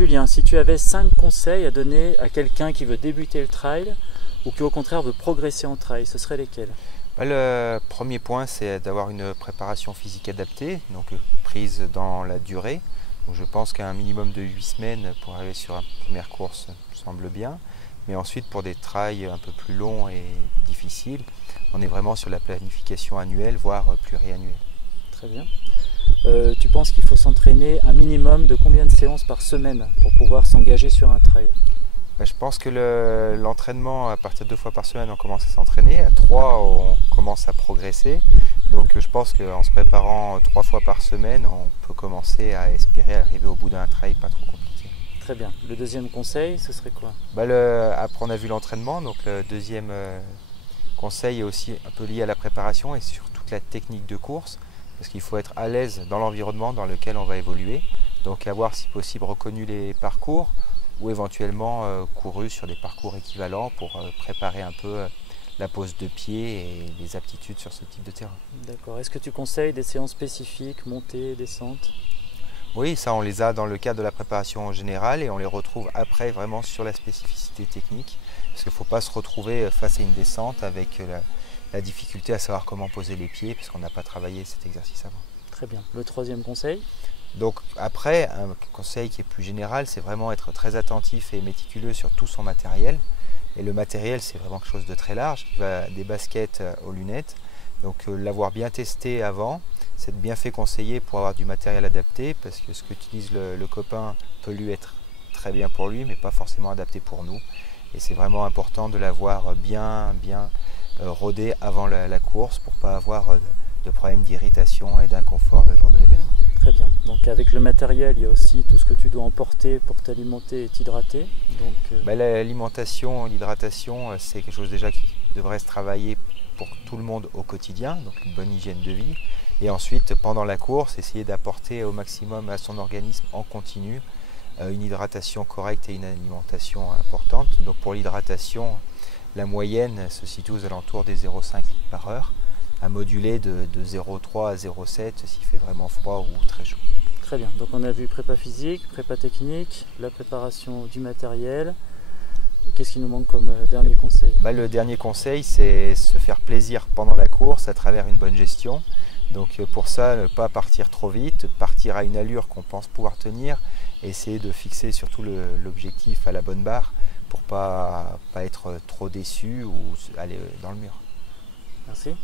Julien, si tu avais 5 conseils à donner à quelqu'un qui veut débuter le trail ou qui au contraire veut progresser en trail, ce seraient lesquels? Le premier point, c'est d'avoir une préparation physique adaptée, donc prise dans la durée. Donc je pense qu'un minimum de 8 semaines pour arriver sur une première course semble bien. Mais ensuite, pour des trails un peu plus longs et difficiles, on est vraiment sur la planification annuelle, voire pluriannuelle. Très bien. Tu penses qu'il faut s'entraîner un minimum de combien de séances par semaine pour pouvoir s'engager sur un trail? Je pense que l'entraînement, à partir de 2 fois par semaine, on commence à s'entraîner. À 3, on commence à progresser. Donc je pense qu'en se préparant 3 fois par semaine, on peut commencer à espérer arriver au bout d'un trail pas trop compliqué. Très bien. Le deuxième conseil, ce serait quoi? Après, on a vu l'entraînement. Donc le deuxième conseil est aussi un peu lié à la préparation et sur toute la technique de course. Parce qu'il faut être à l'aise dans l'environnement dans lequel on va évoluer. Donc avoir si possible reconnu les parcours ou éventuellement couru sur des parcours équivalents pour préparer un peu la pose de pied et les aptitudes sur ce type de terrain. D'accord. Est-ce que tu conseilles des séances spécifiques, montées, descentes? Oui, ça on les a dans le cadre de la préparation en général et on les retrouve après vraiment sur la spécificité technique. Parce qu'il ne faut pas se retrouver face à une descente avec la difficulté à savoir comment poser les pieds parce qu'on n'a pas travaillé cet exercice avant. Très bien. Le troisième conseil? Donc après, un conseil qui est plus général, c'est vraiment être très attentif et méticuleux sur tout son matériel. Et le matériel, c'est vraiment quelque chose de très large, qui va des baskets aux lunettes. Donc l'avoir bien testé avant, c'est bien fait conseiller pour avoir du matériel adapté, parce que ce qu'utilise le copain peut lui être très bien pour lui, mais pas forcément adapté pour nous. Et c'est vraiment important de l'avoir bien rodé avant la course pour ne pas avoir de problèmes d'irritation et d'inconfort le jour de l'événement. Très bien. Donc avec le matériel, il y a aussi tout ce que tu dois emporter pour t'alimenter et t'hydrater. L'alimentation, l'hydratation, c'est quelque chose déjà qui devrait se travailler pour tout le monde au quotidien, donc une bonne hygiène de vie. Et ensuite, pendant la course, essayer d'apporter au maximum à son organisme en continu une hydratation correcte et une alimentation importante. Donc pour l'hydratation, la moyenne se situe aux alentours des 0,5 litres par heure, à moduler de 0,3 à 0,7 s'il fait vraiment froid ou très chaud. Très bien. Donc on a vu prépa physique, prépa technique, la préparation du matériel. Qu'est-ce qui nous manque comme dernier conseil? Le dernier conseil, c'est se faire plaisir pendant la course à travers une bonne gestion. Donc pour ça, ne pas partir trop vite, partir à une allure qu'on pense pouvoir tenir, et essayer de fixer surtout l'objectif à la bonne barre pour pas être trop déçu ou aller dans le mur. Merci.